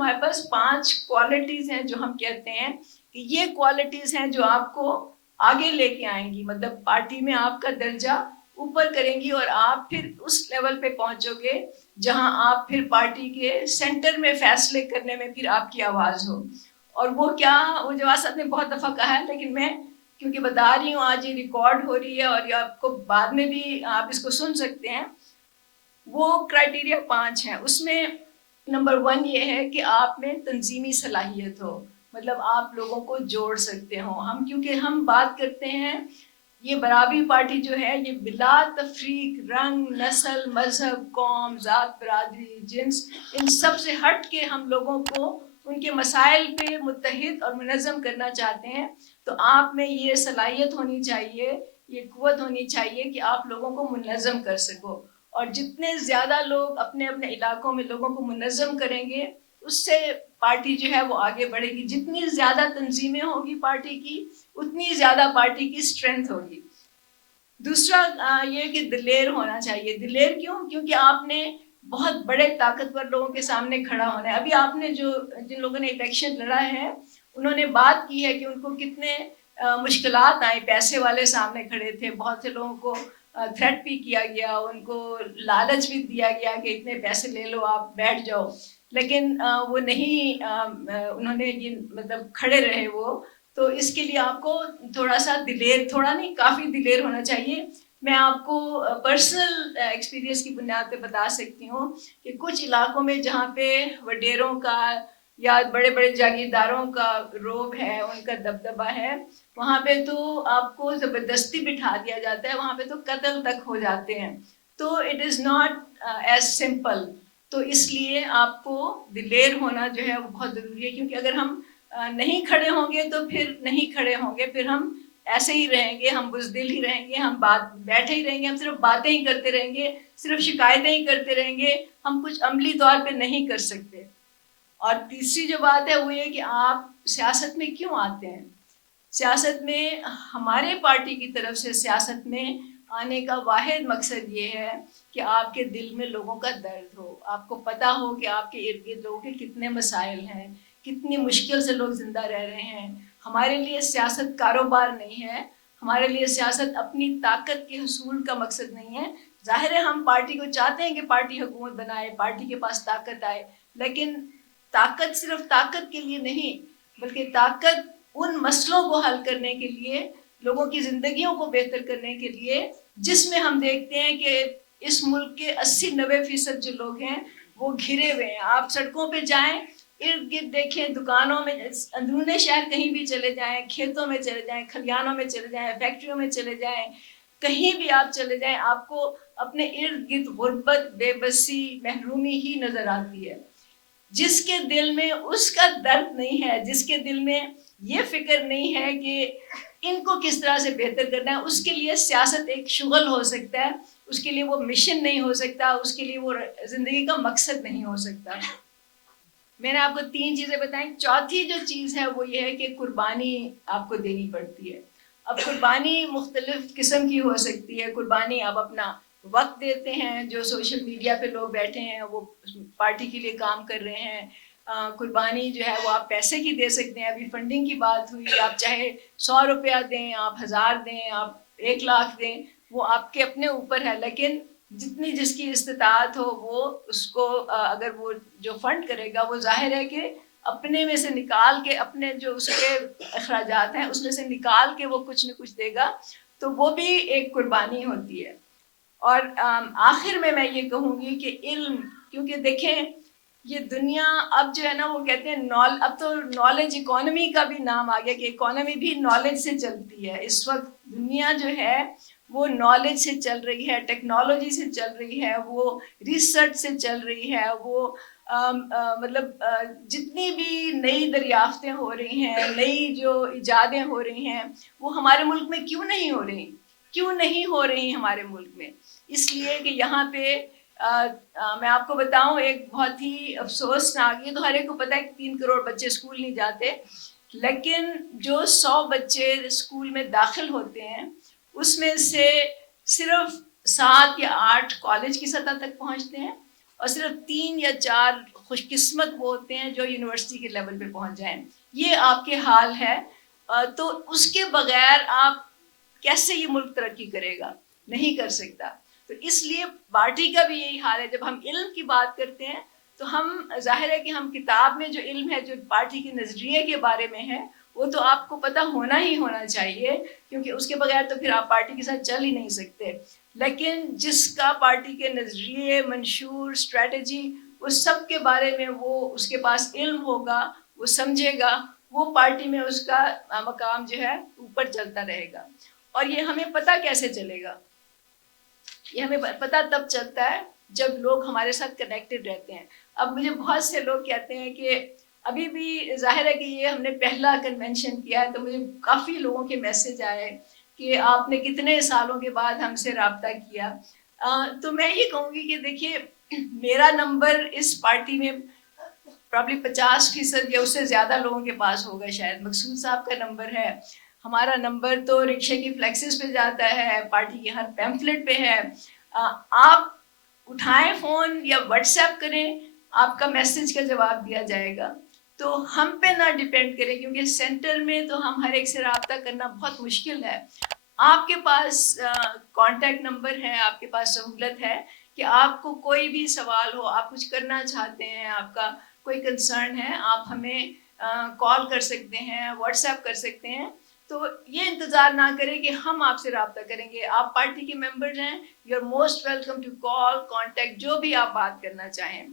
ہمارے پاس 5 کوالٹیز ہیں جو ہم کہتے ہیں کہ یہ کوالٹیز ہیں جو آپ کو آگے لے کے آئیں گی، مطلب پارٹی میں آپ کا درجہ اوپر کریں گی اور آپ پھر اس لیول پہ پہنچو گے جہاں آپ پھر پارٹی کے سینٹر میں فیصلے کرنے میں پھر آپ کی آواز ہو. اور وہ کیا، وہ جواز صاحب نے بہت دفعہ کہا ہے، لیکن میں کیونکہ بتا رہی ہوں آج یہ ریکارڈ ہو رہی ہے اور یہ آپ کو بعد میں بھی آپ اس کو سن سکتے ہیں. وہ کرائٹیریا 5 ہیں. اس میں نمبر 1 یہ ہے کہ آپ میں تنظیمی صلاحیت ہو، مطلب آپ لوگوں کو جوڑ سکتے ہو. کیونکہ ہم بات کرتے ہیں، یہ برابری پارٹی جو ہے یہ بلا تفریق رنگ، نسل، مذہب، قوم، ذات، برادری، جنس، ان سب سے ہٹ کے ہم لوگوں کو ان کے مسائل پہ متحد اور منظم کرنا چاہتے ہیں. تو آپ میں یہ صلاحیت ہونی چاہیے، یہ قوت ہونی چاہیے کہ آپ لوگوں کو منظم کر سکو. اور جتنے زیادہ لوگ اپنے اپنے علاقوں میں لوگوں کو منظم کریں گے، اس سے پارٹی جو ہے وہ آگے بڑھے گی. جتنی زیادہ تنظیمیں ہوگی پارٹی کی، اتنی زیادہ پارٹی کی اسٹرینتھ ہوگی. دوسرا یہ کہ دلیر ہونا چاہیے. دلیر کیوں؟ کیونکہ آپ نے بہت بڑے طاقتور لوگوں کے سامنے کھڑا ہونا ہے. ابھی آپ نے جن لوگوں نے الیکشن لڑا ہے انہوں نے بات کی ہے کہ ان کو کتنے مشکلات آئیں. پیسے والے سامنے کھڑے تھے، بہت سے لوگوں کو تھریٹ بھی کیا گیا، ان کو لالچ بھی دیا گیا کہ اتنے پیسے لے لو آپ بیٹھ جاؤ، لیکن وہ نہیں، انہوں نے یہ مطلب کھڑے رہے وہ. تو اس کے لیے آپ کو تھوڑا سا دلیر، تھوڑا نہیں کافی دلیر ہونا چاہیے. میں آپ کو پرسنل ایکسپیرینس کی بنیاد پہ بتا سکتی ہوں کہ کچھ علاقوں میں جہاں پہ وڈیروں کا یا بڑے بڑے جاگیرداروں کا روب ہے، ان کا دبدبہ ہے، وہاں پہ تو آپ کو زبردستی بٹھا دیا جاتا ہے، وہاں پہ تو قتل تک ہو جاتے ہیں. تو it is not as simple. تو اس لیے آپ کو دلیر ہونا جو ہے وہ بہت ضروری ہے. کیونکہ اگر ہم نہیں کھڑے ہوں گے تو پھر نہیں کھڑے ہوں گے، پھر ہم ایسے ہی رہیں گے، ہم بزدل ہی رہیں گے، ہم بیٹھے ہی رہیں گے، ہم صرف باتیں ہی کرتے رہیں گے، صرف شکایتیں ہی کرتے رہیں گے، ہم کچھ عملی طور پہ نہیں کر سکتے. اور تیسری جو بات ہے وہ یہ کہ آپ سیاست میں کیوں آتے ہیں. سیاست میں ہمارے پارٹی کی طرف سے سیاست میں آنے کا واحد مقصد یہ ہے کہ آپ کے دل میں لوگوں کا درد ہو، آپ کو پتا ہو کہ آپ کے ارد گرد لوگوں کے کتنے مسائل ہیں، کتنی مشکل سے لوگ زندہ رہ رہے ہیں. ہمارے لیے سیاست کاروبار نہیں ہے، ہمارے لیے سیاست اپنی طاقت کے حصول کا مقصد نہیں ہے. ظاہر ہے ہم پارٹی کو چاہتے ہیں کہ پارٹی حکومت بنائے، پارٹی کے پاس طاقت آئے، لیکن طاقت صرف طاقت کے لیے نہیں، بلکہ طاقت ان مسئلوں کو حل کرنے کے لیے، لوگوں کی زندگیوں کو بہتر کرنے کے لیے، جس میں ہم دیکھتے ہیں کہ اس ملک کے 80-90% جو لوگ ہیں وہ گھرے ہوئے ہیں. آپ سڑکوں پہ جائیں، ارد گرد دیکھیں، دکانوں میں، اندرون شہر کہیں بھی چلے جائیں، کھیتوں میں چلے جائیں، کھلیانوں میں چلے جائیں، فیکٹریوں میں چلے جائیں، کہیں بھی آپ چلے جائیں، آپ کو اپنے ارد گرد غربت، بے بسی، محرومی ہی نظر آتی ہے. جس کے دل میں اس کا درد نہیں ہے، جس کے دل میں یہ فکر نہیں ہے کہ ان کو کس طرح سے بہتر کرنا ہے، اس کے لیے سیاست ایک شغل ہو سکتا ہے، اس کے لیے وہ مشن نہیں ہو سکتا، اس کے لیے وہ زندگی کا مقصد نہیں ہو سکتا. میں نے آپ کو 3 چیزیں بتائیں. چوتھی جو چیز ہے وہ یہ ہے کہ قربانی آپ کو دینی پڑتی ہے. اب قربانی مختلف قسم کی ہو سکتی ہے. قربانی آپ اپنا وقت دیتے ہیں، جو سوشل میڈیا پہ لوگ بیٹھے ہیں وہ پارٹی کے لیے کام کر رہے ہیں. قربانی جو ہے وہ آپ پیسے کی دے سکتے ہیں. ابھی فنڈنگ کی بات ہوئی، آپ چاہے 100 روپیہ دیں، آپ 1000 دیں، آپ 1 لاکھ دیں، وہ آپ کے اپنے اوپر ہے. لیکن جتنی جس کی استطاعت ہو وہ اس کو اگر وہ جو فنڈ کرے گا وہ ظاہر ہے کہ اپنے میں سے نکال کے، اپنے جو اس کے اخراجات ہیں اس میں سے نکال کے وہ کچھ نہ کچھ دے گا، تو وہ بھی ایک قربانی ہوتی ہے. اور آخر میں یہ کہوں گی کہ علم، کیونکہ دیکھیں یہ دنیا اب جو ہے نا وہ کہتے ہیں اب تو نالج اکانومی کا بھی نام آ گیا کہ اکانومی بھی نالج سے چلتی ہے. اس وقت دنیا جو ہے وہ نالج سے چل رہی ہے، ٹیکنالوجی سے چل رہی ہے، وہ ریسرچ سے چل رہی ہے. وہ مطلب جتنی بھی نئی دریافتیں ہو رہی ہیں، نئی جو ایجادیں ہو رہی ہیں، وہ ہمارے ملک میں کیوں نہیں ہو رہی ہمارے ملک میں؟ اس لیے کہ یہاں پہ میں آپ کو بتاؤں ایک بہت ہی افسوسناک، یہ تو ہر ایک کو پتا ہے کہ 3 کروڑ بچے اسکول نہیں جاتے، لیکن جو 100 بچے اسکول میں داخل ہوتے ہیں اس میں سے صرف 7 یا 8 کالج کی سطح تک پہنچتے ہیں، اور صرف 3 یا 4 خوش قسمت وہ ہوتے ہیں جو یونیورسٹی کے لیول پہ پہنچ جائیں. یہ آپ کے حال ہے. تو اس کے بغیر آپ کیسے یہ ملک ترقی کرے گا؟ نہیں کر سکتا. تو اس لیے پارٹی کا بھی یہی حال ہے. جب ہم علم کی بات کرتے ہیں تو ہم ظاہر ہے کہ ہم کتاب میں جو علم ہے جو پارٹی کے نظریے کے بارے میں ہے وہ تو آپ کو پتہ ہونا ہی ہونا چاہیے, کیونکہ اس کے بغیر تو پھر آپ پارٹی کے ساتھ چل ہی نہیں سکتے. لیکن جس کا پارٹی کے نظریے, منشور, اسٹریٹجی, اس سب کے بارے میں وہ اس کے پاس علم ہوگا, وہ سمجھے گا, وہ پارٹی میں اس کا مقام جو ہے اوپر چلتا رہے گا. اور یہ ہمیں پتہ کیسے چلے گا؟ یہ ہمیں پتہ تب چلتا ہے جب لوگ ہمارے ساتھ کنیکٹڈ رہتے ہیں. اب مجھے بہت سے لوگ کہتے ہیں کہ ابھی بھی ظاہر ہے کہ یہ ہم نے پہلا کنونشن کیا ہے, تو مجھے کافی لوگوں کے میسج آئے کہ آپ نے کتنے سالوں کے بعد ہم سے رابطہ کیا. تو میں یہ کہوں گی کہ دیکھیے میرا نمبر اس پارٹی میں پرابلی 50% یا اس سے زیادہ لوگوں کے پاس ہوگا شاید. مقصود صاحب کا نمبر ہے, ہمارا نمبر تو رکشے کی فلیکسز پہ جاتا ہے, پارٹی کے ہر پیمفلٹ پہ ہے. آپ اٹھائیں فون یا واٹس ایپ کریں, آپ کا میسج کا جواب دیا جائے گا. تو ہم پہ نہ ڈیپینڈ کریں, کیونکہ سینٹر میں تو ہم ہر ایک سے رابطہ کرنا بہت مشکل ہے. آپ کے پاس کانٹیکٹ نمبر ہے, آپ کے پاس سہولت ہے کہ آپ کو کوئی بھی سوال ہو, آپ کچھ کرنا چاہتے ہیں, آپ کا کوئی کنسرن ہے, آپ ہمیں کال کر سکتے ہیں, واٹس ایپ کر سکتے ہیں. تو یہ انتظار نہ کریں کہ ہم آپ سے رابطہ کریں گے. آپ پارٹی کے ممبر ہیں, you are most welcome to call, contact, جو بھی آپ بات کرنا چاہیں.